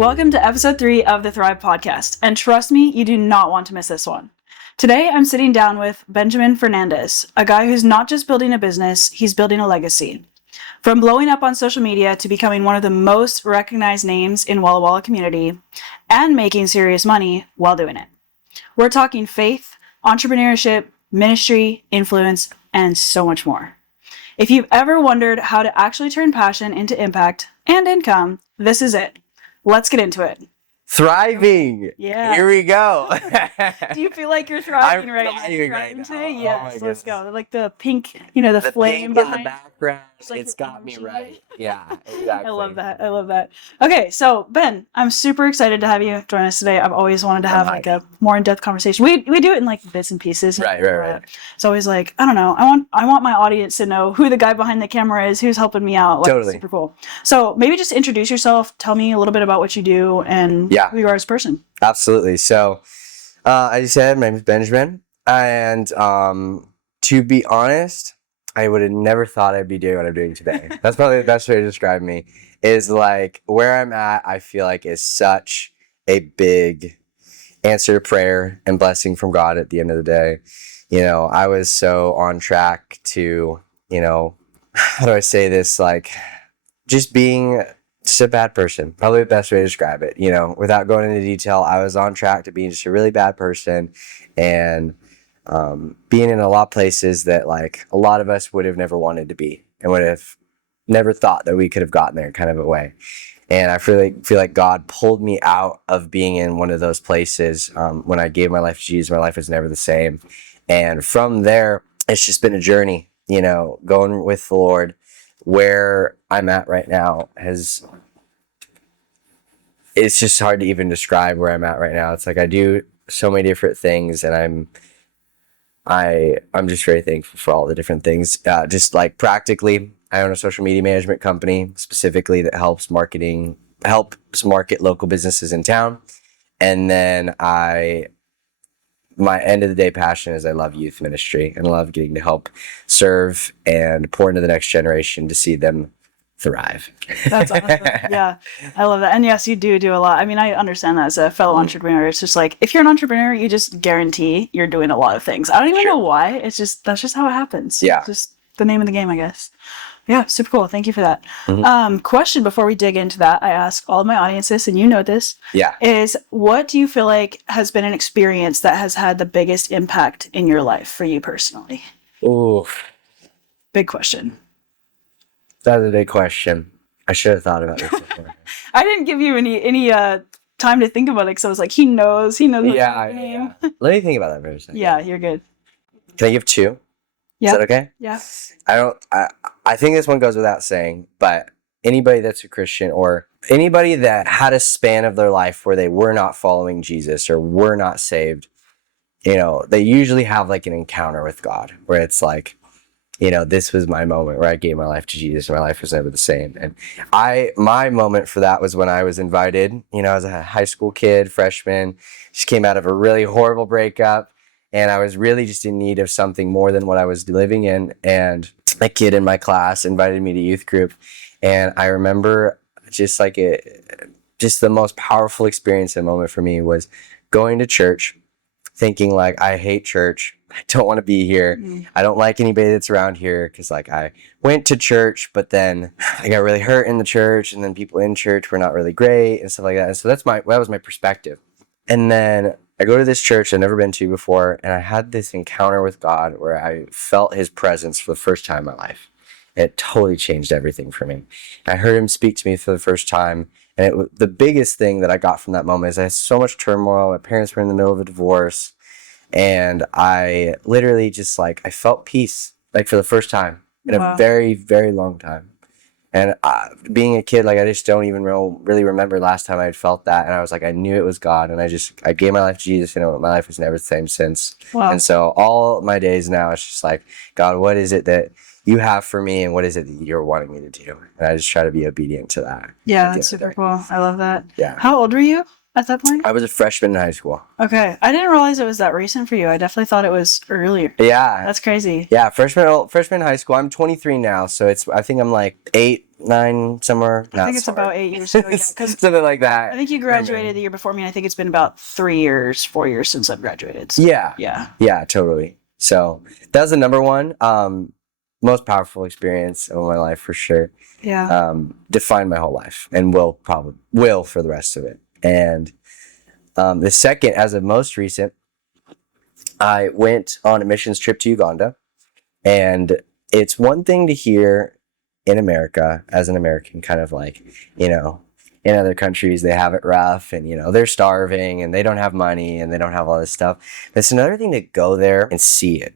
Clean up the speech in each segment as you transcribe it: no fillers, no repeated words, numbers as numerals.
Welcome to episode 3 of the Thrive podcast, and trust me, you do not want to miss this one. Today, I'm sitting down with Benjamin Fernandez, a guy who's not just building a business, he's building a legacy. From blowing up on social media to becoming one of the most recognized names in Walla Walla community, and making serious money while doing it. We're talking faith, entrepreneurship, ministry, influence, and so much more. If you've ever wondered how to actually turn passion into impact and income, this is it. Let's get into it. Thriving. Yeah. Here we go. Do you feel like you're thriving I'm right now? thriving right now. Today? Oh Yes, my let's goodness. go. Like the pink, the flame pink in behind. the background. Like It's your got me energy. right. Yeah, exactly. I love that. I love that. Okay, so Ben, I'm super excited to have you join us today. I've always wanted to have like a more in-depth conversation. We do it in like bits and pieces. Right. It's always like, I don't know. I want my audience to know who the guy behind the camera is, who's helping me out. Like, Totally. Super cool. So maybe just introduce yourself. Tell me a little bit about what you do and who you are as a person. Absolutely. So, as you said, my name is Benjamin, and to be honest, I would have never thought I'd be doing what I'm doing today. That's probably the best way to describe me. Is like where I'm at. I feel like is such a big answer to prayer and blessing from God at the end of the day. I was so on track to, how do I say this? Like, just being just a bad person. Probably the best way to describe it. Without going into detail, I was on track to being just a really bad person and being in a lot of places that like a lot of us would have never wanted to be and would have never thought that we could have gotten there kind of a way. And I feel like God pulled me out of being in one of those places. When I gave my life to Jesus, my life was never the same. And from there, it's just been a journey, going with the Lord. Where I'm at right now it's just hard to even describe where I'm at right now. It's like I do so many different things, and I'm just very thankful for all the different things. Just like practically, I own a social media management company specifically that helps market local businesses in town. And then my end of the day passion is I love youth ministry and I love getting to help serve and pour into the next generation to see them thrive. That's awesome. Yeah, I love that. And yes, you do a lot. I mean, I understand that as a fellow entrepreneur. It's just like, if you're an entrepreneur, you just guarantee you're doing a lot of things. I don't even know why. That's just how it happens. Yeah. It's just the name of the game, I guess. Yeah, super cool. Thank you for that. Mm-hmm. Question before we dig into that, I ask all of my audiences, and you know this, is what do you feel like has been an experience that has had the biggest impact in your life for you personally? Ooh. Big question. That's a big question. I should have thought about this before. I didn't give you any time to think about it because I was like, he knows Yeah. name. Let me think about that for a second. Yeah, you're good. Can I give 2? Yeah. Is that okay? Yeah. I think this one goes without saying, but anybody that's a Christian or anybody that had a span of their life where they were not following Jesus or were not saved, they usually have like an encounter with God where it's like, this was my moment where I gave my life to Jesus and my life was never the same. And my moment for that was when I was invited, as a high school kid, freshman, just came out of a really horrible breakup. And I was really just in need of something more than what I was living in. And a kid in my class invited me to youth group. And I remember just the most powerful experience and moment for me was going to church, thinking like, I hate church. I don't want to be here. Mm. I don't like anybody that's around here. Because like I went to church, but then I got really hurt in the church. And then people in church were not really great and stuff like that. And so that was my perspective. And then I go to this church I've never been to before, and I had this encounter with God where I felt his presence for the first time in my life. It totally changed everything for me. I heard him speak to me for the first time, and the biggest thing that I got from that moment is I had so much turmoil. My parents were in the middle of a divorce, and I literally just I felt peace, for the first time in a very, very long time. And being a kid, I just don't even really remember last time I had felt that. And I was like, I knew it was God. And I gave my life to Jesus. My life was never the same since. Wow. And so all my days now, it's just like, God, what is it that you have for me? And what is it that you're wanting me to do? And I just try to be obedient to that. Yeah, that's super cool. I love that. Yeah. How old were you at that point? I was a freshman in high school. Okay. I didn't realize it was that recent for you. I definitely thought it was earlier. Yeah. That's crazy. Yeah. Freshman in high school. I'm 23 now. So I think I'm like 9 somewhere. I think it's about 8 years ago. Yeah, because something like that. I think you graduated the year before me. And I think it's been about 4 years since I've graduated. So, Yeah, totally. So that was the number one most powerful experience of my life for sure. Yeah. Defined my whole life and will for the rest of it. And the second, as of most recent, I went on a missions trip to Uganda. And it's one thing to hear in America, as an American, kind of like, in other countries, they have it rough and, they're starving and they don't have money and they don't have all this stuff. But it's another thing to go there and see it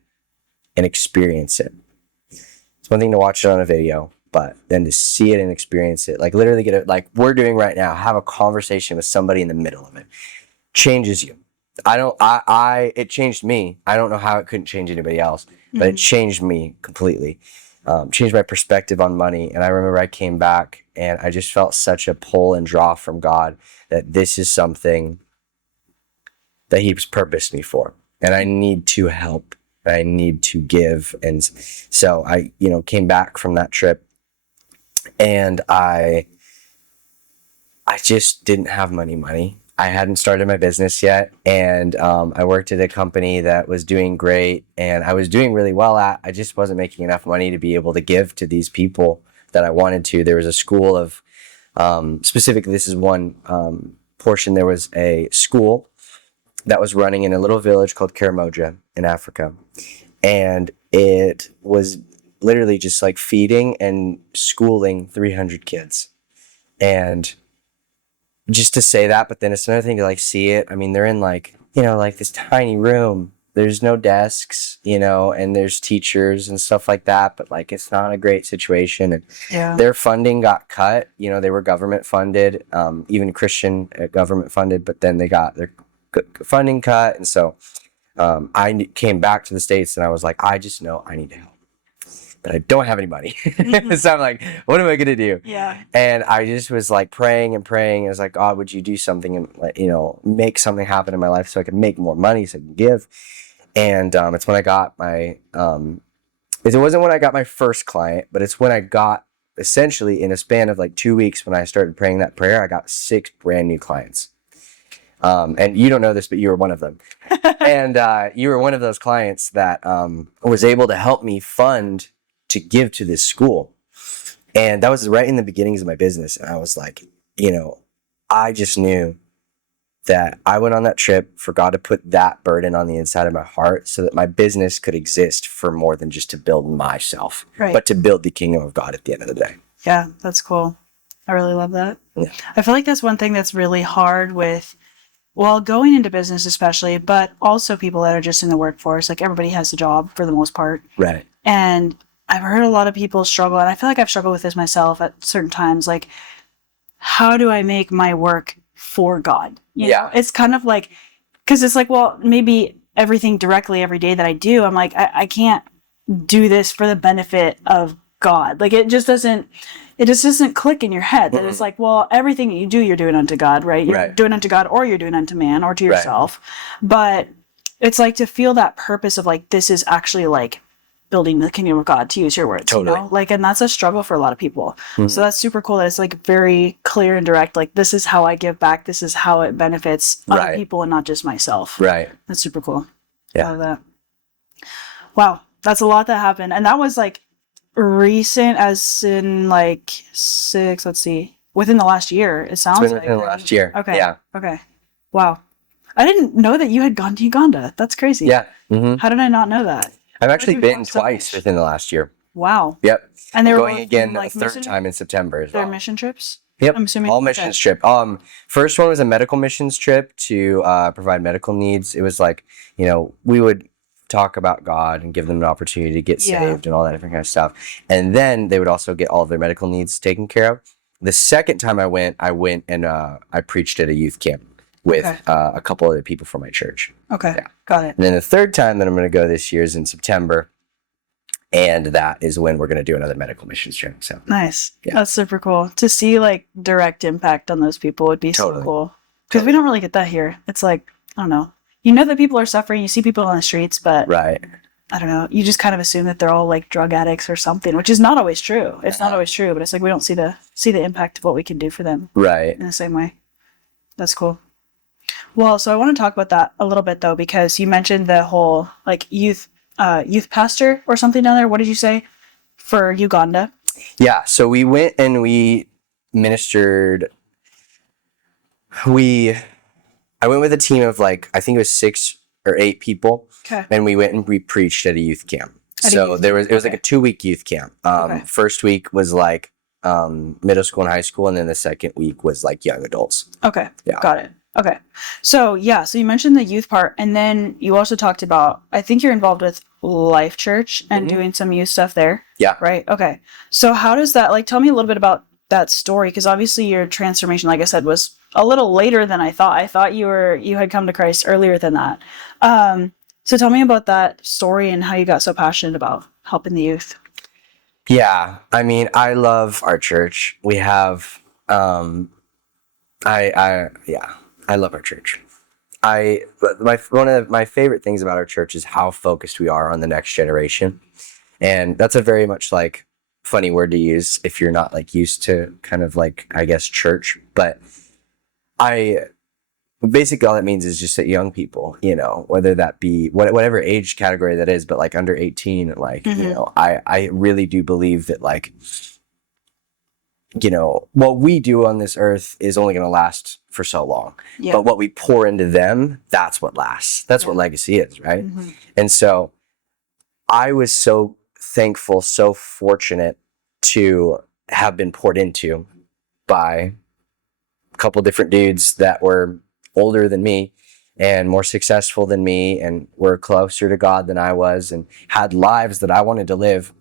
and experience it. It's one thing to watch it on a video, but then to see it and experience it, like literally get it, like we're doing right now, have a conversation with somebody in the middle of it, changes you. It changed me. I don't know how it couldn't change anybody else, but it changed me completely. Changed my perspective on money. And I remember I came back and I just felt such a pull and draw from God that this is something that He's purposed me for. And I need to help. I need to give. And so I, came back from that trip and I just didn't have money. I hadn't started my business yet, and I worked at a company that was doing great, and I was doing really well at. I just wasn't making enough money to be able to give to these people that I wanted to. There was a school of, specifically, this is one portion. There was a school that was running in a little village called Karamoja in Africa, and it was literally just like feeding and schooling 300 kids, and just to say that, but then it's another thing to like see it. I mean, they're in like this tiny room. There's no desks, and there's teachers and stuff like that, but like it's not a great situation. And their funding got cut. They were government funded, even Christian government funded, but then they got their funding cut. And so I came back to the States and I was like, I just know I need to help. But I don't have any money. So I'm like, what am I going to do? Yeah. And I just was like praying. I was like, God, would you do something and make something happen in my life so I could make more money so I can give. And it's when I got my, it wasn't when I got my first client, but it's when I got essentially in a span of like 2 weeks when I started praying that prayer, I got 6 brand new clients. And you don't know this, but you were one of them. And you were one of those clients that was able to help me fund to give to this school. And that was right in the beginnings of my business. And I was like, I just knew that I went on that trip for God to put that burden on the inside of my heart so that my business could exist for more than just to build myself, but to build the kingdom of God at the end of the day. Yeah, that's cool. I really love that. Yeah. I feel like that's one thing that's really hard with, going into business especially, but also people that are just in the workforce. Like everybody has a job for the most part. Right. And I've heard a lot of people struggle, and I feel like I've struggled with this myself at certain times. Like, how do I make my work for God? You know? It's kind of like, because it's like, maybe everything directly every day that I do, I'm like, I can't do this for the benefit of God. Like, it just doesn't click in your head that it's like, everything that you do, you're doing unto God, right? You're doing unto God, or you're doing unto man, or to yourself. But it's like to feel that purpose of like, this is actually like building the kingdom of God, to use your words, Like, and that's a struggle for a lot of people. So that's super cool that it's like very clear and direct. Like, this is how I give back. This is how it benefits other people and not just myself. Right. That's super cool. Yeah. I love that. Wow. That's a lot that happened. And that was like recent, as in like within the last year, it sounds like. Within the last year. Okay. Yeah. Okay. Wow. I didn't know that you had gone to Uganda. That's crazy. Yeah. Mm-hmm. How did I not know that? I've actually been twice within the last year. Wow. Yep. And they were going again a third time in September as well. They're mission trips? Yep. I'm assuming. All missions trip. First one was a medical missions trip to provide medical needs. It was like, we would talk about God and give them an opportunity to get saved and all that different kind of stuff. And then they would also get all of their medical needs taken care of. The second time I went and I preached at a youth camp with a couple other people from my church. Okay, got it. And then the third time that I'm going to go this year is in September, and that is when we're going to do another medical missions trip. So nice. Yeah. That's super cool. To see like direct impact on those people would be so cool. Because we don't really get that here. It's like, I don't know. You know that people are suffering. You see people on the streets, but I I don't know, you just kind of assume that they're all like drug addicts or something, which is not always true. It's not always true, but it's like we don't see the impact of what we can do for them Right. in the same way. That's cool. Well, so I want to talk about that a little bit though, because you mentioned the whole like youth pastor or something down there. What did you say for Uganda? Yeah. So we went and we ministered. I went with a team of like, I think it was 6 or 8 people. Okay. And we went and we preached at a youth camp. So it was like a 2-week youth camp. First week was like middle school and high school, and then the second week was like young adults. Okay. Yeah. Got it. Okay. So yeah, so you mentioned the youth part, and then you also talked about, I think you're involved with Life Church and doing some youth stuff there. Yeah. Right. Okay. So how does that, like, tell me a little bit about that story? Because obviously your transformation, like I said, was a little later than I thought. I thought you had come to Christ earlier than that. So tell me about that story and how you got so passionate about helping the youth. Yeah. I mean, I love our church. We have, I love our church. One of my favorite things about our church is how focused we are on the next generation. And that's a very much like funny word to use if you're not like used to kind of like, I guess, church. But basically all that means is just that young people, you know, whether that be whatever age category that is, but like under 18, like, you know, I really do believe that like, you know, what we do on this earth is only going to last for so long. Yeah. But what we pour into them, that's what lasts. That's what legacy is, right? And so I was so thankful, so fortunate to have been poured into by a couple different dudes that were older than me and more successful than me and were closer to God than I was and had lives that I wanted to live.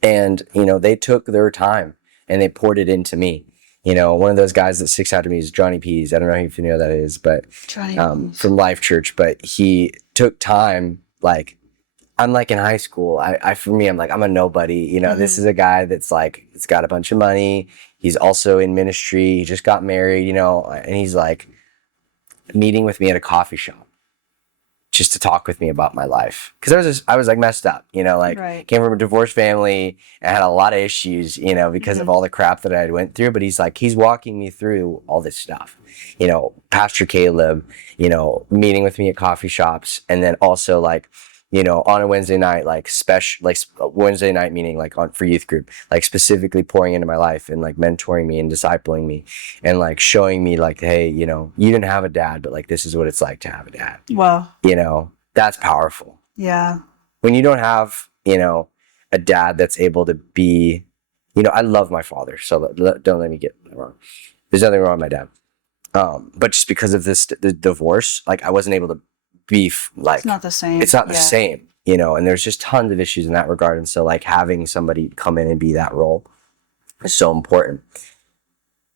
And, you know, they took their time and they poured it into me. You know, one of those guys that sticks out to me is Johnny Pease. I don't know if you know who that is, but from Life Church. But he took time. Like, I'm like in high school. For me, I'm like, I'm a nobody. You know, this is a guy that's like, he's got a bunch of money. He's also in ministry. He just got married, you know, and he's like meeting with me at a coffee shop just to talk with me about my life. Because I was like messed up, you know, like came from a divorced family and had a lot of issues, you know, because of all the crap that I had went through. But he's walking me through all this stuff, you know, Pastor Caleb, you know, meeting with me at coffee shops. And then also like, you know, on a Wednesday night, like Wednesday night meeting, like for youth group, like specifically pouring into my life and like mentoring me and discipling me and like showing me like, hey, you know, you didn't have a dad, but like, this is what it's like to have a dad. Wow. You know, that's powerful. Yeah. When you don't have, you know, a dad that's able to be, you know, I love my father. So don't let me get that wrong. There's nothing wrong with my dad. But just because of the divorce, like I wasn't able to be like, it's not the same. It's not the same, you know, and there's just tons of issues in that regard. And so like having somebody come in and be that role is so important.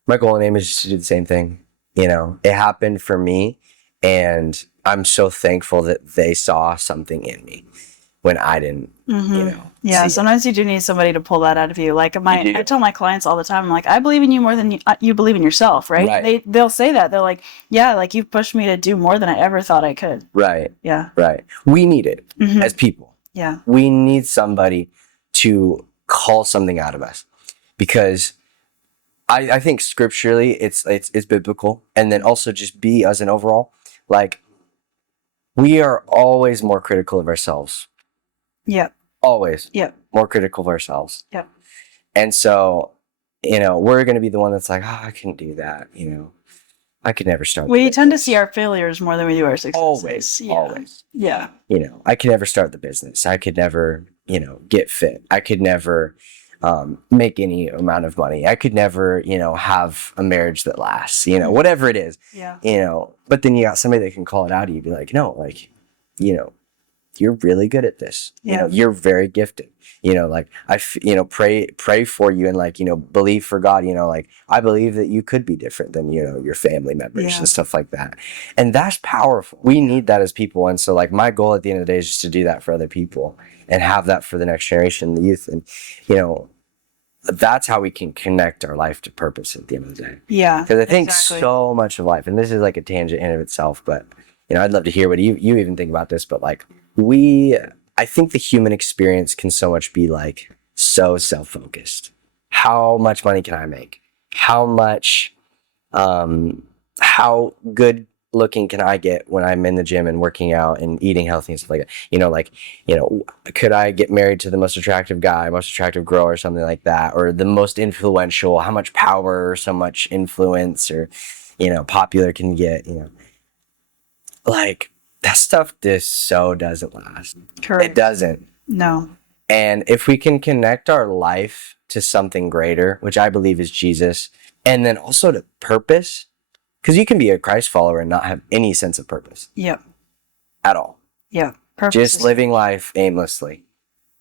My goal and aim is just to do the same thing. You know, it happened for me and I'm so thankful that they saw something in me when I didn't, you know. Yeah, sometimes you do need somebody to pull that out of you. Like I tell my clients all the time, I'm like, I believe in you more than you believe in yourself, right? They'll say that. They're like, yeah, like you've pushed me to do more than I ever thought I could. Right. Yeah. Right. We need it as people. Yeah. We need somebody to call something out of us because I think scripturally it's biblical, and then also just be as an overall, like we are always more critical of ourselves. Yep. Always. Yep. More critical of ourselves. Yep. And so, you know, we're going to be the one that's like, oh, I can do that. You know, I could never start. We tend to see our failures more than we do our successes. Always. Yeah. Always. Yeah. You know, I could never start the business. I could never, you know, get fit. I could never make any amount of money. I could never, you know, have a marriage that lasts, you know, whatever it is. Yeah. You know, but then you got somebody that can call it out to you, be like, no, like, you know, you're really good at this. You know, you're very gifted. You know, like you know, pray for you and like, you know, believe for God, you know, like I believe that you could be different than, you know, your family members and stuff like that. And that's powerful. We need that as people. And so like my goal at the end of the day is just to do that for other people and have that for the next generation, the youth. And, you know, that's how we can connect our life to purpose at the end of the day. Yeah. Because I think so much of life, and this is like a tangent in of itself, but, you know, I'd love to hear what you even think about this, but like, we I think the human experience can so much be like so self-focused. How much money can I make? How much, how good looking can I get when I'm in the gym and working out and eating healthy and stuff like that? Could I get married to the most attractive guy, most attractive girl or something like that? Or the most influential, how much power or so much influence or, popular can you get, like that stuff just so doesn't last. Correct. It doesn't. No. And if we can connect our life to something greater, which I believe is Jesus, and then also to purpose, because you can be a Christ follower and not have any sense of purpose. Yep. At all. Yeah. Purpose Just living life aimlessly,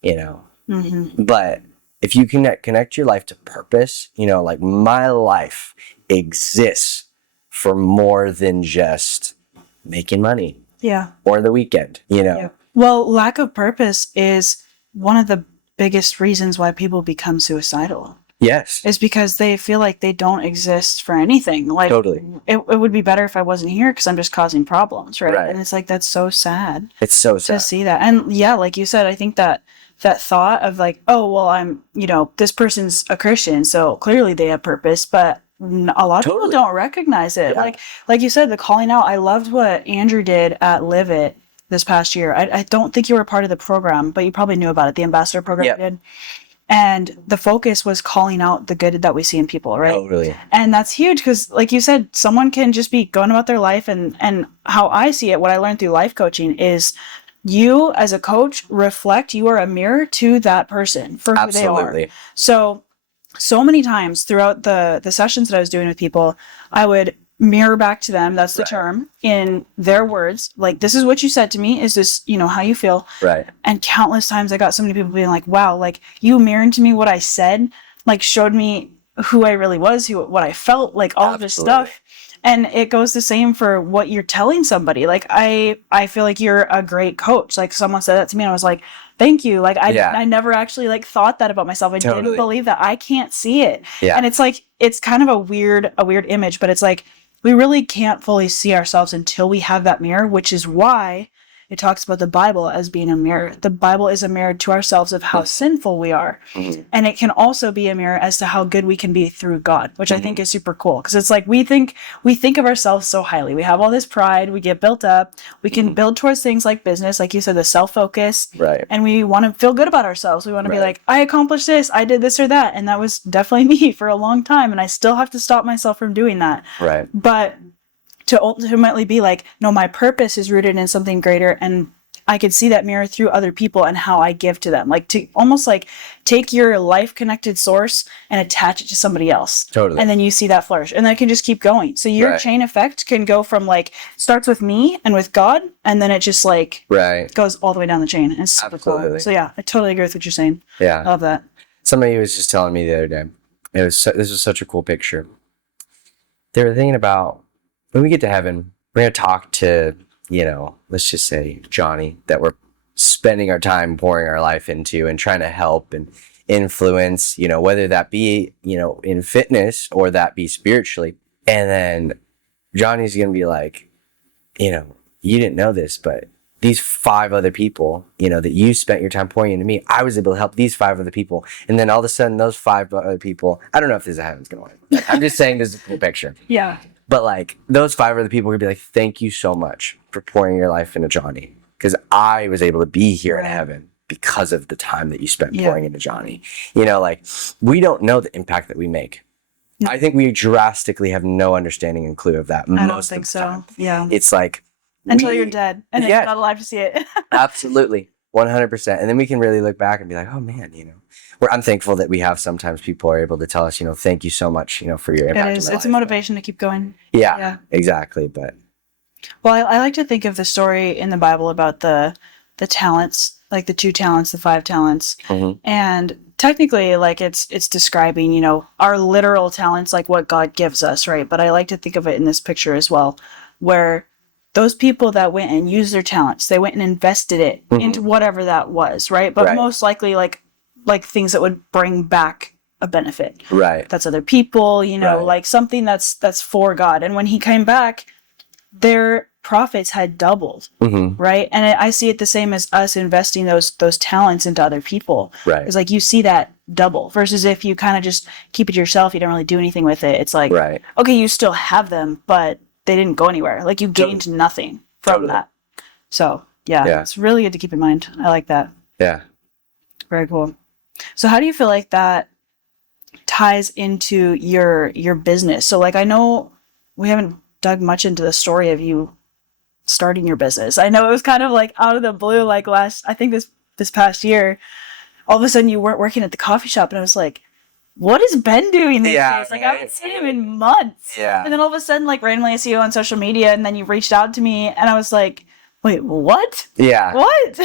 Mm-hmm. But if you connect your life to purpose, like my life exists for more than just making money. Yeah. Or the weekend, Yeah. Well, lack of purpose is one of the biggest reasons why people become suicidal. Yes. Is because they feel like they don't exist for anything. Like, totally. It would be better if I wasn't here because I'm just causing problems, right? Right? And it's like, that's so sad. It's so sad to see that. And yeah, like you said, I think that thought of like, oh, well, I'm, this person's a Christian, so clearly they have purpose, but a lot of people don't recognize it. Yeah. Like you said, the calling out. I loved what Andrew did at Live It this past year. I don't think you were a part of the program, but you probably knew about it, the ambassador program he did. And the focus was calling out the good that we see in people, right? Totally. And that's huge because, like you said, someone can just be going about their life. And how I see it, what I learned through life coaching is you as a coach reflect, you are a mirror to that person for who they are. So many times throughout the sessions that I was doing with people, I would mirror back to them, that's the term, in their words, like, this is what you said to me, is this, how you feel? Right. And countless times I got so many people being like, wow, like, you mirrored to me what I said, like, showed me who I really was, what I felt, like, all of this stuff. And it goes the same for what you're telling somebody. Like, I feel like you're a great coach. Like, someone said that to me and I was like, thank you. Like, I never actually like thought that about myself. I didn't believe that. I can't see it. Yeah. And it's like, it's kind of a weird image, but it's like, we really can't fully see ourselves until we have that mirror, which is why it talks about the Bible as being a mirror. The Bible is a mirror to ourselves of how sinful we are. Mm-hmm. And it can also be a mirror as to how good we can be through God, which I think is super cool. Because it's like we think of ourselves so highly. We have all this pride. We get built up. We can build towards things like business, like you said, the self-focus. Right. And we want to feel good about ourselves. We want to be like, I accomplished this. I did this or that. And that was definitely me for a long time. And I still have to stop myself from doing that. Right. But to ultimately be like, no, my purpose is rooted in something greater, and I could see that mirror through other people and how I give to them. Like, to almost like take your life connected source and attach it to somebody else. Totally. And then you see that flourish, and then it can just keep going. So your chain effect can go from like, starts with me and with God, and then it just like goes all the way down the chain. And it's super cool. So yeah, I totally agree with what you're saying. Yeah. I love that. Somebody was just telling me the other day, this was such a cool picture. They were thinking about, when we get to heaven, we're going to talk to, let's just say Johnny, that we're spending our time pouring our life into and trying to help and influence, whether that be, in fitness or that be spiritually. And then Johnny's going to be like, you didn't know this, but these 5 other people, that you spent your time pouring into me, I was able to help these 5 other people. And then all of a sudden, those 5 other people, I don't know if this is how heaven's going to work. I'm just saying this is a cool picture. Yeah. But like, those 5 other people would be like, thank you so much for pouring your life into Johnny. Because I was able to be here in heaven because of the time that you spent pouring into Johnny. Like, we don't know the impact that we make. No. I think we drastically have no understanding and clue of that. I don't think so. Yeah. It's like, until you're dead and then you're not alive to see it. Absolutely. 100%. And then we can really look back and be like, oh man, I'm thankful that we have sometimes people are able to tell us, thank you so much, for your impact. It is. It's a motivation to keep going. Yeah, exactly. But well, I like to think of the story in the Bible about the talents, like the 2 talents, the 5 talents. Mm-hmm. And technically, like it's describing, our literal talents, like what God gives us, right? But I like to think of it in this picture as well, where those people that went and used their talents, they went and invested it into whatever that was, right? But most likely like things that would bring back a benefit. Right. That's other people, like something that's for God. And when he came back, their profits had doubled, Mm-hmm. right? And I see it the same as us investing those talents into other people. Right. It's like you see that double versus if you kind of just keep it yourself, you don't really do anything with it. It's like, Right. okay, you still have them, but they didn't go anywhere. Like you gained nothing from that. So yeah, it's really good to keep in mind. I like that. Yeah. Very cool. So how do you feel like that ties into your business? So like I know we haven't dug much into the story of you starting your business. I know it was kind of like out of the blue, like I think this past year, all of a sudden you weren't working at the coffee shop, and I was like, what is Ben doing these days? Like I haven't seen him in months. Yeah. And then all of a sudden, like randomly I see you on social media, and then you reached out to me, and I was like, wait, what? Yeah. What?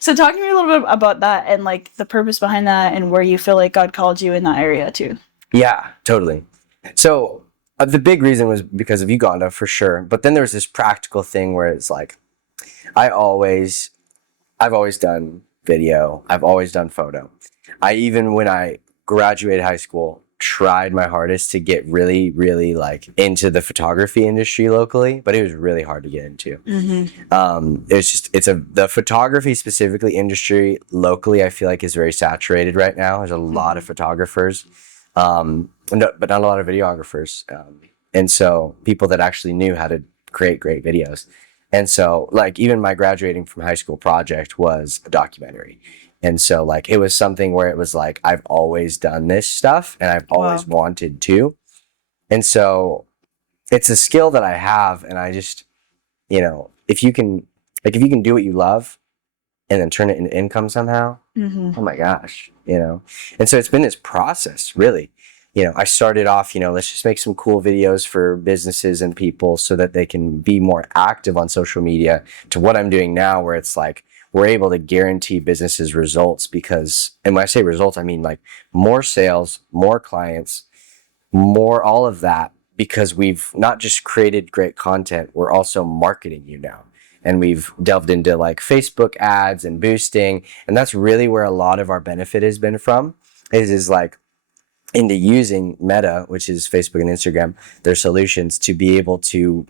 So talk to me a little bit about that and like the purpose behind that and where you feel like God called you in that area too. Yeah, totally. So the big reason was because of Uganda for sure. But then there's this practical thing where it's like, I've always done video. I've always done photo. Even when I graduated high school, tried my hardest to get really, really like into the photography industry locally, but it was really hard to get into. Mm-hmm. The photography specifically industry locally, I feel like is very saturated right now. There's a lot of photographers, but not a lot of videographers. And so people that actually knew how to create great videos. And so like even my graduating from high school project was a documentary. And so like it was something where it was like I've always done this stuff and I've always wanted to. And so it's a skill that I have, and I just, if you can do what you love and then turn it into income somehow, oh my gosh, And so it's been this process, really. I started off, let's just make some cool videos for businesses and people so that they can be more active on social media, to what I'm doing now, where it's like we're able to guarantee businesses results because, and when I say results, I mean like more sales, more clients, more all of that, because we've not just created great content, we're also marketing you now. And we've delved into like Facebook ads and boosting. And that's really where a lot of our benefit has been from, is like into using Meta, which is Facebook and Instagram, their solutions to be able to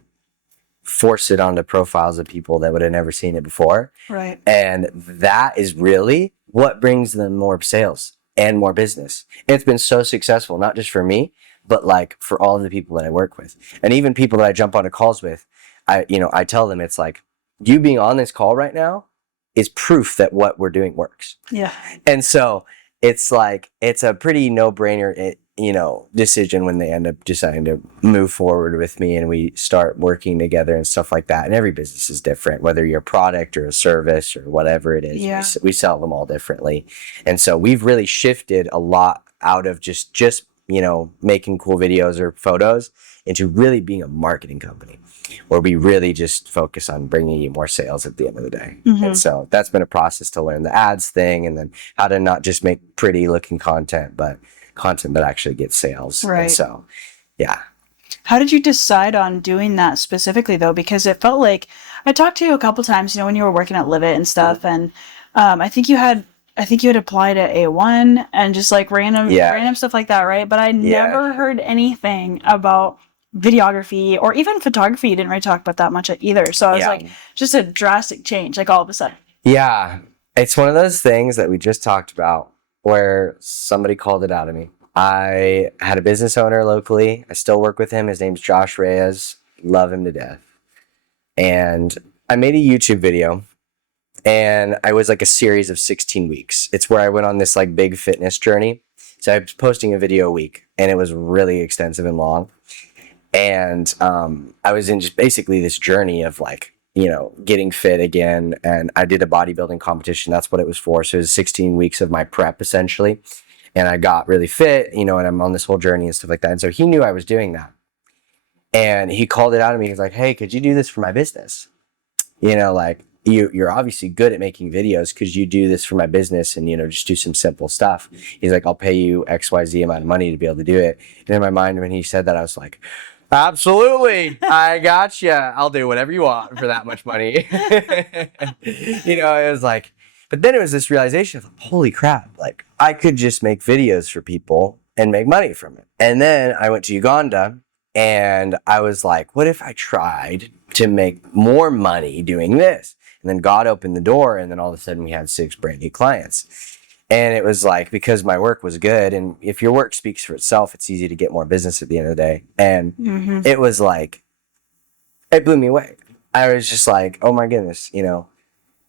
force it onto profiles of people that would have never seen it before. Right. And that is really what brings them more sales and more business. And it's been so successful, not just for me, but like for all of the people that I work with. And even people that I jump onto calls with, I tell them, it's like, you being on this call right now is proof that what we're doing works. Yeah. And so it's like, it's a pretty no-brainer, decision when they end up deciding to move forward with me and we start working together and stuff like that. And every business is different, whether you're a product or a service or whatever it is. Yeah. We sell them all differently. And so we've really shifted a lot out of just making cool videos or photos into really being a marketing company where we really just focus on bringing you more sales at the end of the day. Mm-hmm. And so that's been a process to learn the ads thing, and then how to not just make pretty looking content, but content that actually gets sales. Right. And so, yeah. How did you decide on doing that specifically though? Because it felt like I talked to you a couple times, when you were working at Live It and stuff, and I think you had applied at A1 and just like random stuff like that, right? But I never heard anything about videography or even photography. You didn't really talk about that much either. So I was like, just a drastic change, like all of a sudden. Yeah. It's one of those things that we just talked about where somebody called it out of me. I had a business owner locally. I still work with him. His name's Josh Reyes. Love him to death. And I made a YouTube video, and I was like a series of 16 weeks. It's where I went on this like big fitness journey. So I was posting a video a week, and it was really extensive and long. And I was in just basically this journey of like, getting fit again. And I did a bodybuilding competition. That's what it was for. So it was 16 weeks of my prep essentially. And I got really fit, and I'm on this whole journey and stuff like that. And so he knew I was doing that. And he called it out of me. He's like, hey, could you do this for my business? Like you're obviously good at making videos. Could you do this for my business and, just do some simple stuff? He's like, I'll pay you XYZ amount of money to be able to do it. And in my mind, when he said that, I was like, absolutely. I gotcha. I'll do whatever you want for that much money. It was like, but then it was this realization of, holy crap, like I could just make videos for people and make money from it. And then I went to Uganda And I was like, what if I tried to make more money doing this? And then God opened the door, and then all of a sudden we had 6 brand new clients. And it was like, because my work was good, and if your work speaks for itself, it's easy to get more business at the end of the day. And it was like, it blew me away. I was just like, oh my goodness, you know.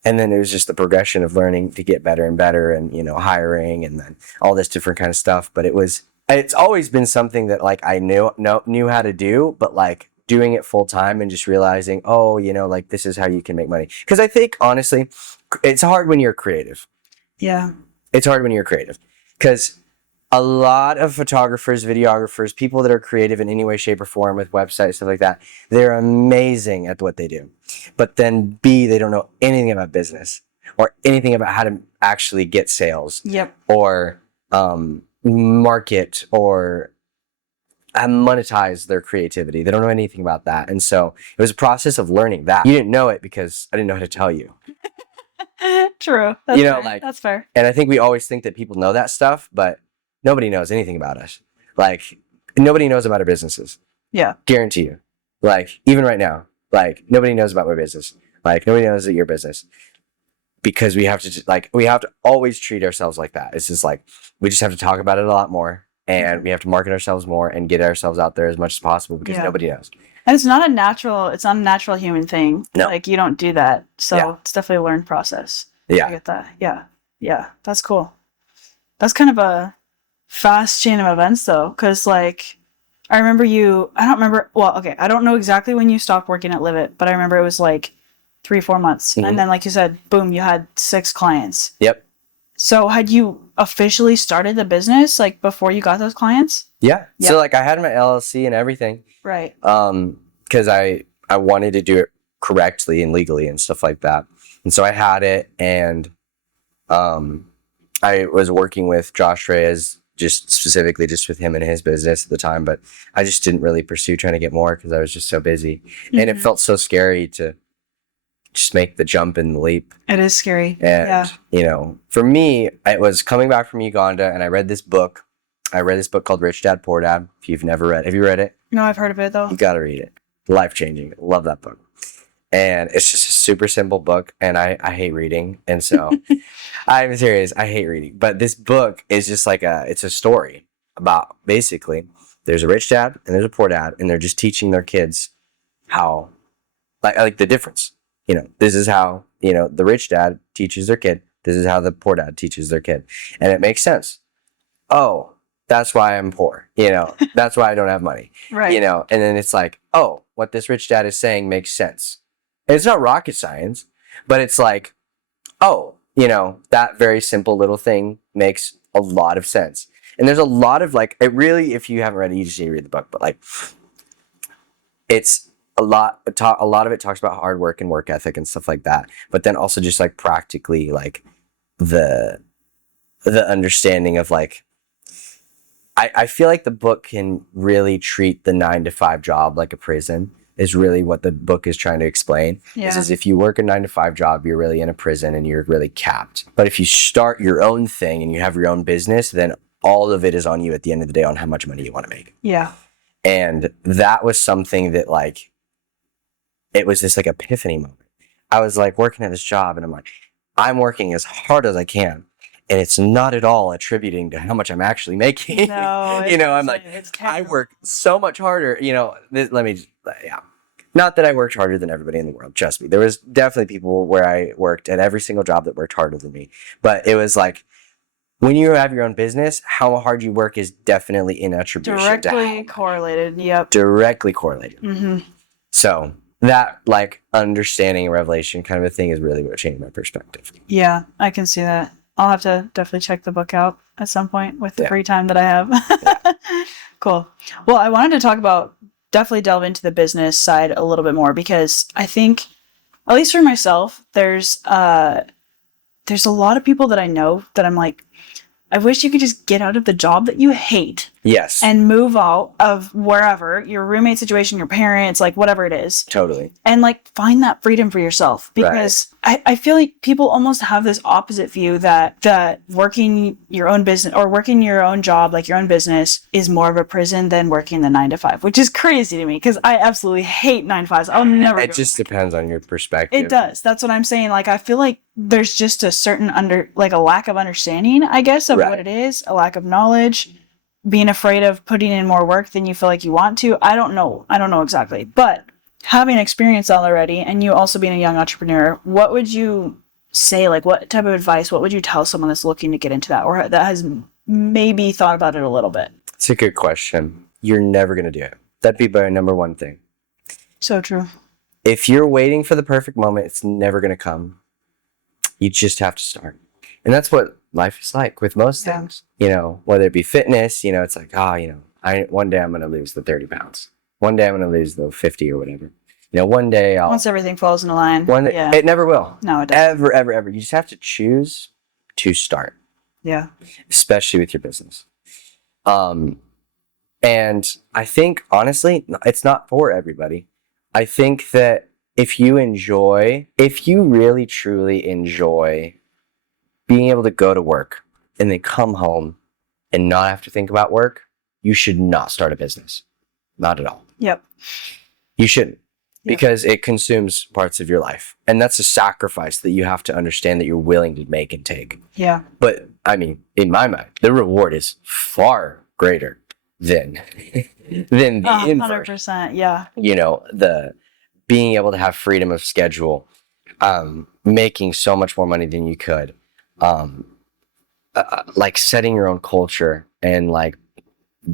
And then it was just the progression of learning to get better and better, and, you know, hiring, and then all this different kind of stuff. But it's always been something that like I knew how to do, but like doing it full time and just realizing, oh, you know, like this is how you can make money. Because I think honestly, it's hard when you're creative. Yeah. It's hard when you're creative, because a lot of photographers, videographers, people that are creative in any way, shape, or form with websites, stuff like that, they're amazing at what they do. But then B, they don't know anything about business or anything about how to actually get sales. Yep. Or market or monetize their creativity. They don't know anything about that. And so it was a process of learning that. You didn't know it because I didn't know how to tell you. True. That's You know, fair. like, That's fair. And I think we always think that people know that stuff, but nobody knows anything about us. Like, nobody knows about our businesses. Yeah. Guarantee you. Like, even right now, like, nobody knows about my business. Like, nobody knows that your business. Because we have to always treat ourselves like that. It's just like, we just have to talk about it a lot more, and we have to market ourselves more and get ourselves out there as much as possible, because nobody knows. And it's not a natural human thing. No. Like, you don't do that. So it's definitely a learned process. Yeah. I get that. Yeah. Yeah. That's cool. That's kind of a fast chain of events though. Cause like, I don't know exactly when you stopped working at Live It, but I remember it was like 3-4 months. And then, like you said, boom, you had 6 clients. Yep. So had you officially started the business like before you got those clients? Yeah. So like I had my LLC and everything. Right. Because I wanted to do it correctly and legally and stuff like that. And so I had it, and I was working with Josh Reyes, just specifically just with him and his business at the time, but I just didn't really pursue trying to get more because I was just so busy. And it felt so scary to just make the jump and the leap. It is scary. And, you know, for me, it was coming back from Uganda, and I read this book. I read this book called Rich Dad, Poor Dad. If you've never read it. Have you read it? No, I've heard of it though. You got to read it. Life-changing. Love that book. And it's just a super simple book, and I hate reading. And so I'm serious. I hate reading. But this book is just like it's a story about, basically, there's a rich dad and there's a poor dad, and they're just teaching their kids how, like the difference. You know, this is how, you know, the rich dad teaches their kid. This is how the poor dad teaches their kid. And it makes sense. Oh, that's why I'm poor. You know, that's why I don't have money. Right. You know, and then it's like, oh, what this rich dad is saying makes sense. And it's not rocket science, but it's like, oh, you know, that very simple little thing makes a lot of sense. And there's a lot of like, it really, if you haven't read it, you just need to read the book. But like, it's a lot of it talks about hard work and work ethic and stuff like that. But then also just like practically like the understanding of like, I feel like the book can really treat the 9-to-5 job like a prison, is really what the book is trying to explain. Yeah. Is if you work a 9-to-5 job, you're really in a prison and you're really capped. But if you start your own thing and you have your own business, then all of it is on you at the end of the day on how much money you want to make. Yeah. And that was something that like, it was this like epiphany moment. I was like working at this job, and I'm like, I'm working as hard as I can. And it's not at all attributing to how much I'm actually making. No, you know, I'm like, I work so much harder. You know, not that I worked harder than everybody in the world. Trust me. There was definitely people where I worked at every single job that worked harder than me. But it was like, when you have your own business, how hard you work is definitely in attribution. Directly correlated. Yep. Directly correlated. Mm-hmm. So that like understanding and revelation kind of a thing is really what changed my perspective. Yeah, I can see that. I'll have to definitely check the book out at some point with the free time that I have. Cool. Well, I wanted to definitely delve into the business side a little bit more, because I think, at least for myself, there's a lot of people that I know that I'm like, I wish you could just get out of the job that you hate Yes. and move out of wherever, your roommate situation, your parents, like whatever it is, Totally. and like find that freedom for yourself. Because I feel like people almost have this opposite view that working your own business or working your own job, like your own business, is more of a prison than working the 9 to 5, which is crazy to me because I absolutely hate 9 to 5s. I'll never. It just depends on your perspective. It does. That's what I'm saying. Like, I feel like there's just a certain a lack of understanding, I guess, of what it is, a lack of knowledge, being afraid of putting in more work than you feel like you want to. I don't know exactly. But having experience already, and you also being a young entrepreneur, what would you say? Like, what type of advice, what would you tell someone that's looking to get into that or that has maybe thought about it a little bit? It's a good question. You're never going to do it. That'd be my number one thing. So true. If you're waiting for the perfect moment, it's never going to come. You just have to start. And that's what life is like with most things. You know, whether it be fitness, you know, it's like, one day I'm going to lose the 30 pounds. One day I'm going to lose the 50 or whatever. You know, one day once everything falls into line. It never will. No, it doesn't. Ever. You just have to choose to start. Yeah. Especially with your business. And I think, honestly, it's not for everybody. I think that if you really truly enjoy being able to go to work and then come home and not have to think about work, you should not start a business. Not at all. Yep. You shouldn't, because it consumes parts of your life. And that's a sacrifice that you have to understand that you're willing to make and take. Yeah. But I mean, in my mind, the reward is far greater than the inverse. 100%. Yeah. You know, the being able to have freedom of schedule, making so much more money than you could, like setting your own culture and like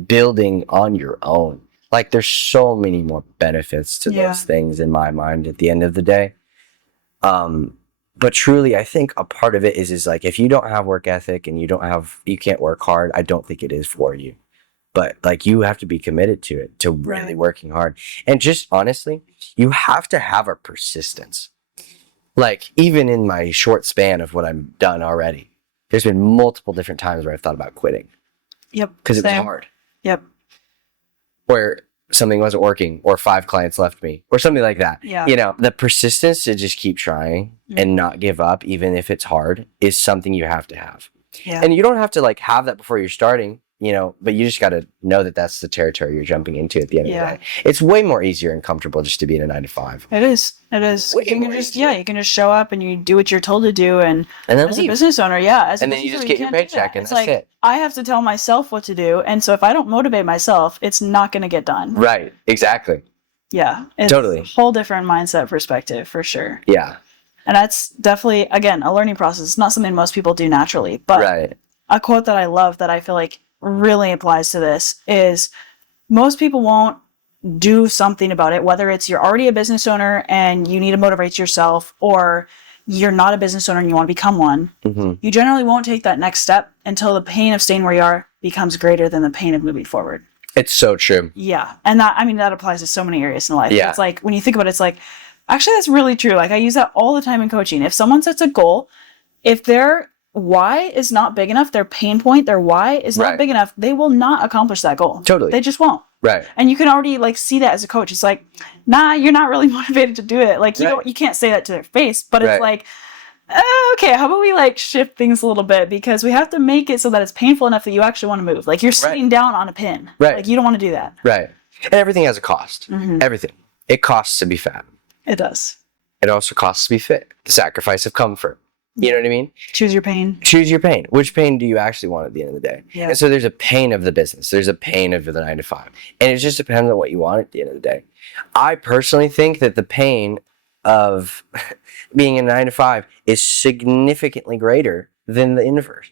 building on your own. Like, there's so many more benefits to those things in my mind at the end of the day. But truly, I think a part of it is like, if you don't have work ethic and you can't work hard, I don't think it is for you. But like, you have to be committed to it, to really working hard. And just honestly, you have to have a persistence. Like, even in my short span of what I've done already, there's been multiple different times where I've thought about quitting. Yep. Because it was hard. Yep. Where something wasn't working, or 5 clients left me, or something like that. Yeah. You know, the persistence to just keep trying and not give up, even if it's hard, is something you have to have. Yeah. And you don't have to like have that before you're starting, you know, but you just got to know that that's the territory you're jumping into at the end of the day. It's way more easier and comfortable just to be in a 9 to 5. It is. You can just show up and you do what you're told to do, and then as a business owner, and then you just get your paycheck, and that's it. I have to tell myself what to do, and so if I don't motivate myself, it's not going to get done. Right. Exactly. Yeah. It's totally a whole different mindset perspective for sure. Yeah. And that's definitely, again, a learning process. It's not something most people do naturally, but a quote that I love that I feel like really applies to this is, most people won't do something about it, whether it's you're already a business owner and you need to motivate yourself, or you're not a business owner and you want to become one. You generally won't take that next step until the pain of staying where you are becomes greater than the pain of moving forward. It's so true. Yeah. And that applies to so many areas in life. Yeah. It's like, when you think about it, it's like, actually, that's really true. Like, I use that all the time in coaching. If someone sets a goal, if their why is not big enough, their pain point, their why is not big enough, they will not accomplish that goal. Totally. They just won't. Right. And you can already like see that as a coach. It's like, nah, you're not really motivated to do it. Like, you can't say that to their face, but it's like, okay, how about we like shift things a little bit, because we have to make it so that it's painful enough that you actually want to move. Like, you're sitting down on a pin. Right. Like, you don't want to do that. Right. And everything has a cost. Everything. It costs to be fat. It does. It also costs to be fit. The sacrifice of comfort. You know what I mean? Choose your pain. Choose your pain. Which pain do you actually want at the end of the day? Yeah. And so there's a pain of the business. There's a pain of the 9 to 5. And it just depends on what you want at the end of the day. I personally think that the pain of being in 9 to 5 is significantly greater than the inverse.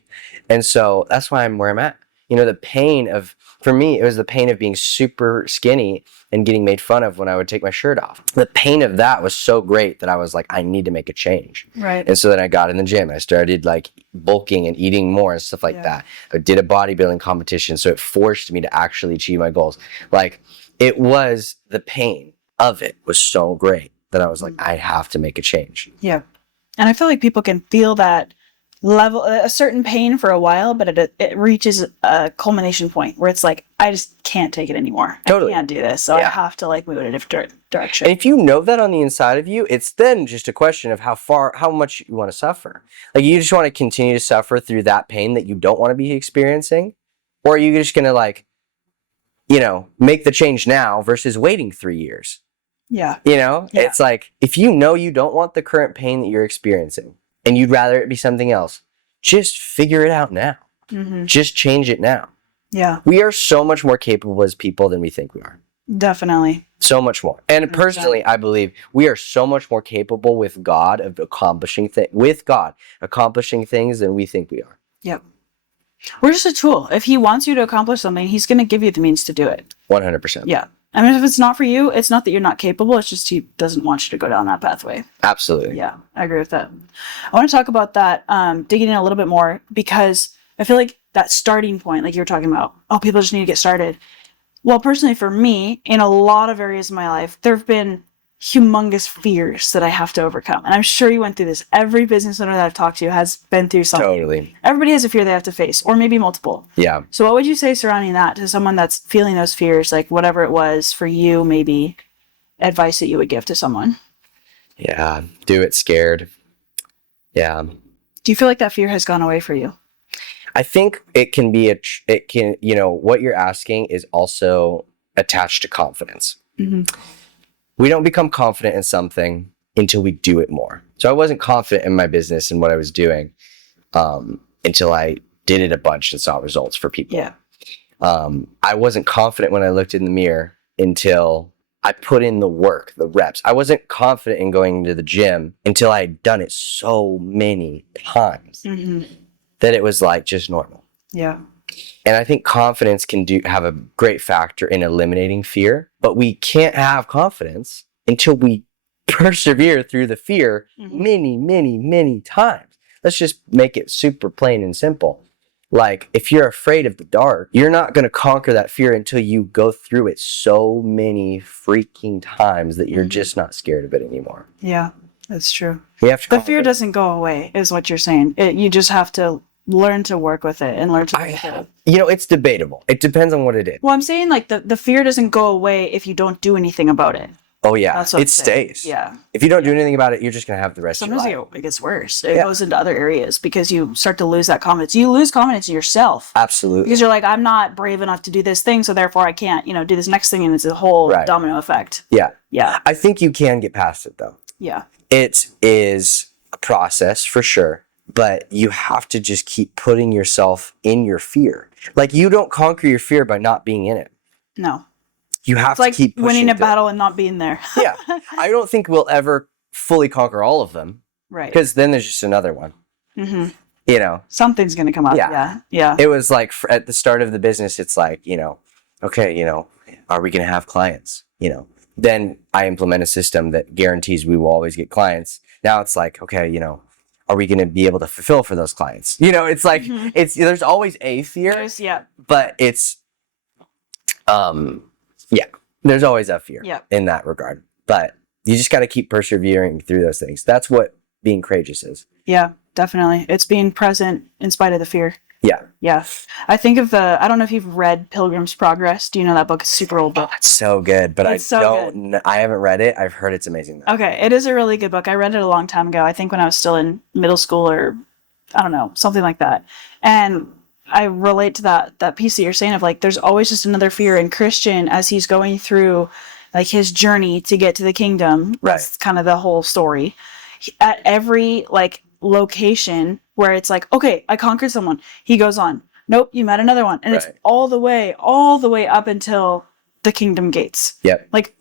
And so that's why I'm where I'm at. You know, the pain of, for me, it was the pain of being super skinny and getting made fun of when I would take my shirt off. The pain of that was so great that I was like, I need to make a change. Right. And so then I got in the gym. I started like bulking and eating more and stuff like that. I did a bodybuilding competition. So it forced me to actually achieve my goals. Like, it was, the pain of it was so great that I was like, I have to make a change. Yeah. And I feel like people can feel that level, a certain pain for a while, but it reaches a culmination point where it's like, I just can't take it anymore. Totally. I can't do this. So I have to like move in a different direction. And if you know that on the inside of you, it's then just a question of how much you want to suffer. Like, you just want to continue to suffer through that pain that you don't want to be experiencing? Or are you just going to like, make the change now versus waiting 3 years? Yeah. It's like, if you know you don't want the current pain that you're experiencing and you'd rather it be something else, just figure it out now. Mm-hmm. Just change it now. Yeah. We are so much more capable as people than we think we are. Definitely. So much more. And personally, I believe we are so much more capable with God of accomplishing things than we think we are. Yep. We're just a tool. If he wants you to accomplish something, he's going to give you the means to do it. 100%. Yeah. I mean, if it's not for you, it's not that you're not capable. It's just he doesn't want you to go down that pathway. Absolutely. Yeah, I agree with that. I want to talk about that, digging in a little bit more, because I feel like that starting point, like you were talking about, people just need to get started. Well, personally, for me, in a lot of areas of my life, there have been humongous fears that I have to overcome. And I'm sure you went through this. Every business owner that I've talked to has been through something. Totally. Everybody has a fear they have to face, or maybe multiple. Yeah. So what would you say surrounding that to someone that's feeling those fears, like whatever it was for you, maybe advice that you would give to someone? Yeah. Do it scared. Yeah. Do you feel like that fear has gone away for you? I think it can be what you're asking is also attached to confidence. Mm-hmm. We don't become confident in something until we do it more. So I wasn't confident in my business and what I was doing until I did it a bunch and saw results for people. Yeah. I wasn't confident when I looked in the mirror until I put in the work, the reps. I wasn't confident in going to the gym until I had done it so many times that it was like just normal. Yeah. And I think confidence can have a great factor in eliminating fear, but we can't have confidence until we persevere through the fear many, many, many times. Let's just make it super plain and simple. Like, if you're afraid of the dark, you're not going to conquer that fear until you go through it so many freaking times that you're just not scared of it anymore. Yeah, that's true. You have to the fear doesn't go away, is what you're saying. You just have to learn to work with it and learn to work with it. It's debatable. It depends on what it is. Well, I'm saying like the fear doesn't go away if you don't do anything about it. Oh yeah, it stays. Yeah. If you don't do anything about it, you're just going to have the rest of your life. Sometimes it gets worse. It goes into other areas because you start to lose that confidence. You lose confidence in yourself. Absolutely. Because you're like, I'm not brave enough to do this thing, so therefore I can't, do this next thing, and it's a whole domino effect. Yeah. Yeah. I think you can get past it though. Yeah. It is a process for sure, but you have to just keep putting yourself in your fear. Like, you don't conquer your fear by not being in it. No. You have to keep pushing winning a battle and not being there. Yeah. I don't think we'll ever fully conquer all of them. Right. Because then there's just another one. Mm-hmm. Something's going to come up. Yeah. Yeah. It was like at the start of the business, it's like, okay, are we going to have clients? Then I implement a system that guarantees we will always get clients. Now it's like, okay, are we going to be able to fulfill for those clients? It's like, there's always a fear, but it's, there's always a fear in that regard, but you just got to keep persevering through those things. That's what being courageous is. Yeah, definitely. It's being present in spite of the fear. Yeah. Yeah. I think of I don't know if you've read Pilgrim's Progress. Do you know that book? It's a super old book. It's so good, but I haven't read it. I've heard it's amazing though. Okay. It is a really good book. I read it a long time ago. I think when I was still in middle school or I don't know, something like that. And I relate to that piece that you're saying of like, there's always just another fear in Christian as he's going through like his journey to get to the kingdom. That's kind of the whole story. At every like location where it's like, okay, I conquered someone. He goes on. Nope, you met another one. And it's all the way up until the kingdom gates. Yep. Like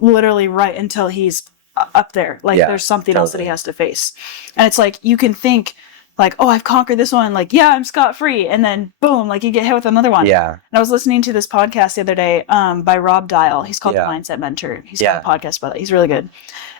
literally right until he's up there. Like there's something else that he has to face. And it's like, you can think like, oh, I've conquered this one. Like, yeah, I'm scot-free. And then boom, like you get hit with another one. Yeah. And I was listening to this podcast the other day by Rob Dial. He's called The Mindset Mentor. He's got a podcast about it. He's really good.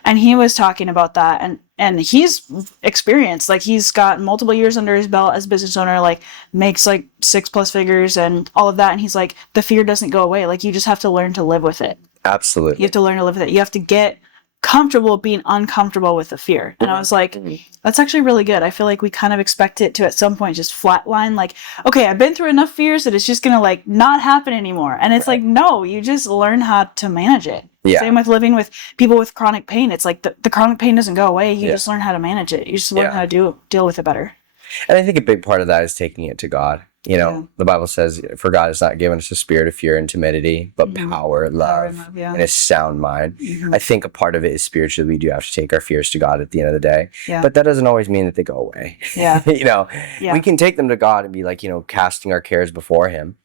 And he was talking about that. And he's experienced, like he's got multiple years under his belt as a business owner, like makes like 6+ figures and all of that. And he's like, the fear doesn't go away. Like you just have to learn to live with it. Absolutely. You have to learn to live with it. You have to get comfortable being uncomfortable with the fear. And I was like, that's actually really good. I feel like we kind of expect it to at some point just flatline, like, okay, I've been through enough fears that it's just gonna like not happen anymore. And it's like, no, you just learn how to manage it. Same with living with people with chronic pain. It's like the chronic pain doesn't go away. You just learn how to manage it. You just learn how to deal with it better. And I think a big part of that is taking it to God. You know, the Bible says, for God has not given us a spirit of fear and timidity, but power, love, and a sound mind. I think a part of it is spiritually. We do have to take our fears to God at the end of the day. But that doesn't always mean that they go away. You know, we can take them to God and be like, you know, casting our cares before him.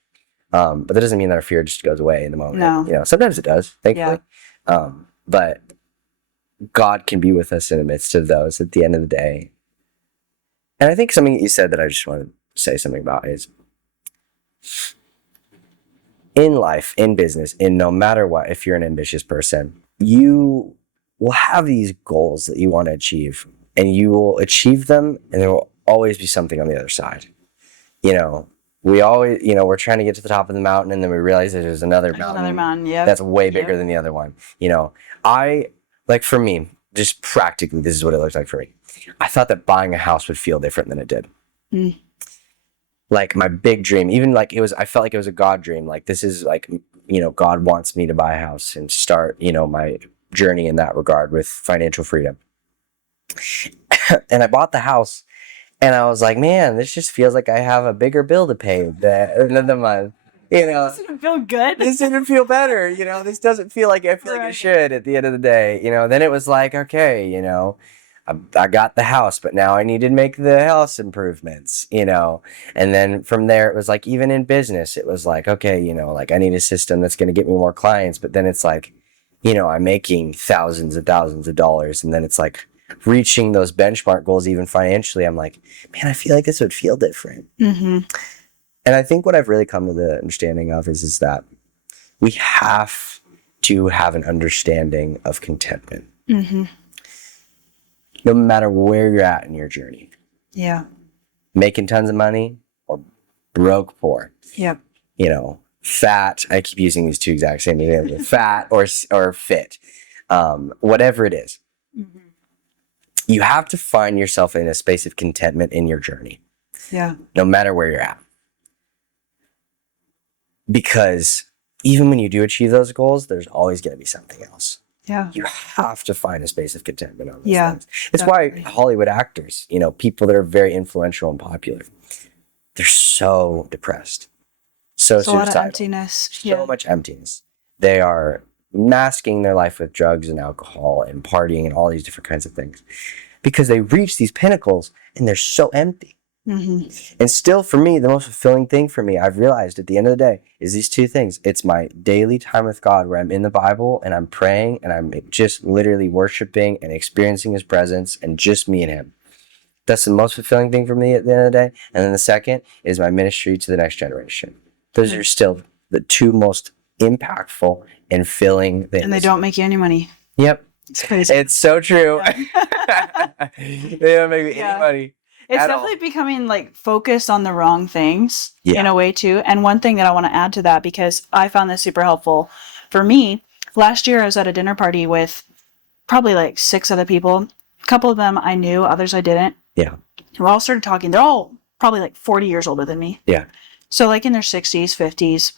But that doesn't mean that our fear just goes away in the moment. No. You know, sometimes it does, thankfully. But God can be with us in the midst of those at the end of the day. And I think something that you said that I just wanted to say something about is in life, in business, in no matter what, if you're an ambitious person, you will have these goals that you want to achieve, and you will achieve them, and there will always be something on the other side. You know, we always, you know, we're trying to get to the top of the mountain, and then we realize that there's another mountain that's way bigger than the other one. You know, like for me, just practically, this is what it looks like for me. I thought that buying a house would feel different than it did. Like my big dream, even like I felt like it was a God dream. Like this is like, you know, God wants me to buy a house and start, you know, my journey in that regard with financial freedom. And I bought the house and I was like, man, this just feels like I have a bigger bill to pay the month. You know, this didn't feel good. This didn't feel better. You know, this doesn't feel like I feel like it should at the end of the day. You know, then it was like, okay, you know, I got the house, but now I need to make the house improvements, you know. And then from there, it was like, even in business, it was like, okay, you know, like I need a system that's going to get me more clients. But then it's like, you know, I'm making thousands of dollars. And then it's like reaching those benchmark goals, even financially. I'm like, man, I feel like this would feel different. And I think what I've really come to the understanding of is that we have to have an understanding of contentment. No matter where you're at in your journey. Making tons of money or broke poor. You know, fat. I keep using these two exact same examples. Fat or fit. Whatever it is. You have to find yourself in a space of contentment in your journey. No matter where you're at. Because even when you do achieve those goals, there's always going to be something else. You have to find a space of contentment on those things. It's why Hollywood actors, you know, people that are very influential and popular, they're so depressed, so suicidal, a lot of emptiness. So much emptiness. They are masking their life with drugs and alcohol and partying and all these different kinds of things because they reach these pinnacles and they're so empty. And still, for me, the most fulfilling thing for me, I've realized at the end of the day, is these two things. It's my daily time with God where I'm in the Bible and I'm praying and I'm just literally worshiping and experiencing his presence and just me and him. That's the most fulfilling thing for me at the end of the day. And then the second is my ministry to the next generation. Those are still the two most impactful and filling things. And they don't make you any money. It's crazy. It's so true. They don't make me any money. It's definitely becoming like focused on the wrong things in a way too. And one thing that I want to add to that, because I found this super helpful for me, last year I was at a dinner party with probably like 6 other people. A couple of them I knew, others I didn't. We all started talking. They're all probably like 40 years older than me. So like in their 60s, 50s.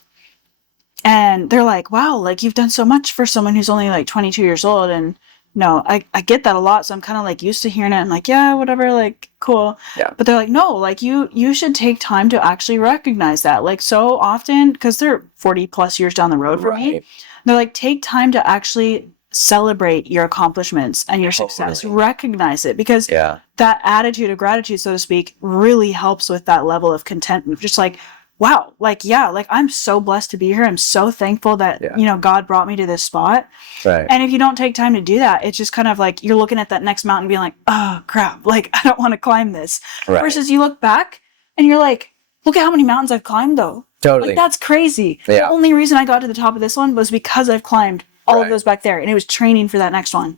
And they're like, wow, like you've done so much for someone who's only like 22 years old. And no, I get that a lot. So I'm kind of like used to hearing it. I'm like, yeah, whatever, like cool. But they're like, no, like you should take time to actually recognize that. Like so often, because they're 40 plus years down the road for me, they're like, take time to actually celebrate your accomplishments and your success. Recognize it, because that attitude of gratitude, so to speak, really helps with that level of contentment. Just like, wow, like, like I'm so blessed to be here. I'm so thankful that, you know, God brought me to this spot. And if you don't take time to do that, it's just kind of like you're looking at that next mountain being like, oh crap, like I don't want to climb this. Versus you look back and you're like, look at how many mountains I've climbed though. Like that's crazy. The only reason I got to the top of this one was because I've climbed all of those back there, and it was training for that next one.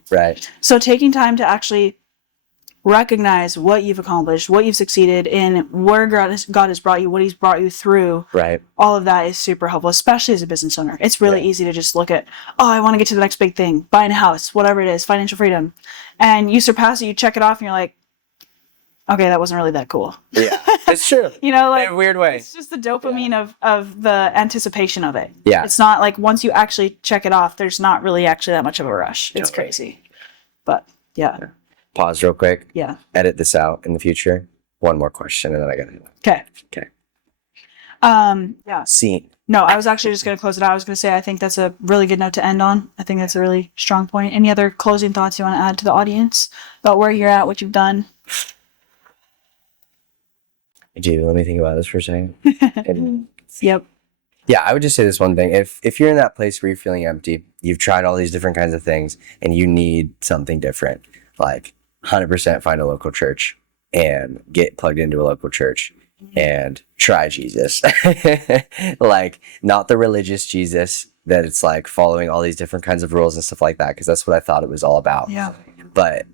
So taking time to actually recognize what you've accomplished, what you've succeeded in, where God has brought you, what he's brought you through. Right. All of that is super helpful, especially as a business owner. It's really easy to just look at, oh, I want to get to the next big thing, buying a house, whatever it is, financial freedom. And you surpass it, you check it off, and you're like, okay, that wasn't really that cool. Yeah, it's true. You know, like in a weird way. It's just the dopamine of the anticipation of it. Yeah. It's not like once you actually check it off, there's not really actually that much of a rush. It's crazy. But yeah. Pause real quick. Yeah. Edit this out in the future. One more question and then I got it. Okay. Okay. Yeah. Scene. No, I was actually just going to close it out. I was going to say, I think that's a really good note to end on. I think that's a really strong point. Any other closing thoughts you want to add to the audience about where you're at, what you've done? Do let me think about this for a second. Yep. Yeah, I would just say this one thing. If you're in that place where you're feeling empty, you've tried all these different kinds of things, and you need something different, like 100% find a local church and get plugged into a local church and try Jesus. Like, not the religious Jesus that it's like following all these different kinds of rules and stuff like that, because that's what I thought it was all about. Yeah. But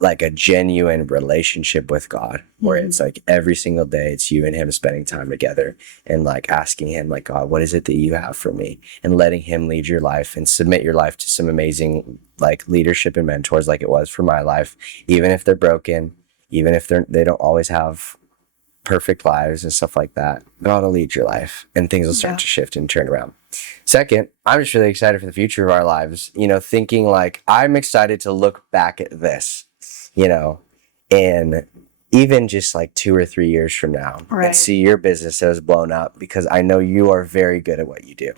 like a genuine relationship with God, where it's like every single day it's you and him spending time together and like asking him, like, God, what is it that you have for me? And letting him lead your life and submit your life to some amazing like leadership and mentors, like it was for my life, even if they're broken, even if they don't always have perfect lives and stuff like that. God will lead your life and things will start to shift and turn around. Second, I'm just really excited for the future of our lives, you know, thinking like I'm excited to look back at this, you know, and even just like 2 or 3 years from now, and see your business that has blown up, because I know you are very good at what you do.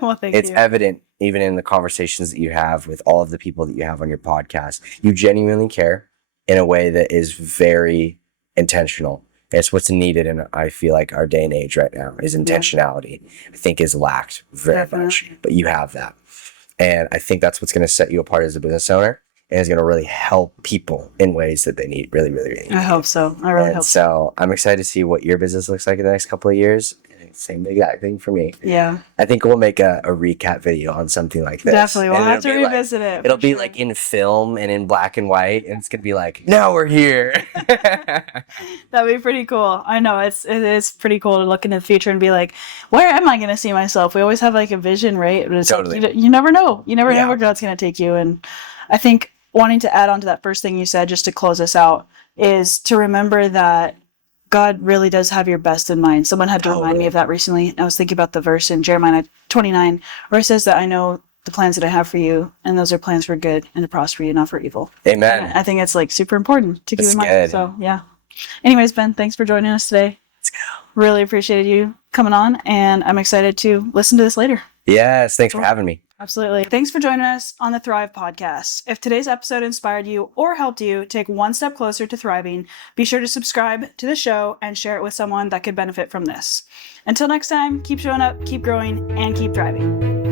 Well, thank you. It's evident even in the conversations that you have with all of the people that you have on your podcast. You genuinely care in a way that is very intentional. It's what's needed in, I feel like, our day and age right now is intentionality. I think is lacked very much, but you have that. And I think that's what's going to set you apart as a business owner, and is going to really help people in ways that they need, really, really, really need. I hope so. I really hope so. So I'm excited to see what your business looks like in the next couple of years. Same exact thing for me. Yeah. I think we'll make a recap video on something like this. Definitely. We'll have to revisit it. It'll be like in film and in black and white, and it's going to be like, now we're here. That'd be pretty cool. I know it is pretty cool to look into the future and be like, where am I going to see myself? We always have like a vision, right? But it's Totally. like, you never know. You never know where God's going to take you. And I think wanting to add on to that first thing you said, just to close us out, is to remember that God really does have your best in mind. Someone had to remind me of that recently. I was thinking about the verse in Jeremiah 29, where it says that I know the plans that I have for you, and those are plans for good and to prosper you, not for evil. Amen. And I think it's like super important to keep in mind. Good. So yeah. Anyways, Ben, thanks for joining us today. Let's go. Really appreciated you coming on, and I'm excited to listen to this later. Yes. Thanks for having me. Absolutely. Thanks for joining us on the Thrive Podcast. If today's episode inspired you or helped you take one step closer to thriving, be sure to subscribe to the show and share it with someone that could benefit from this. Until next time, keep showing up, keep growing, and keep thriving.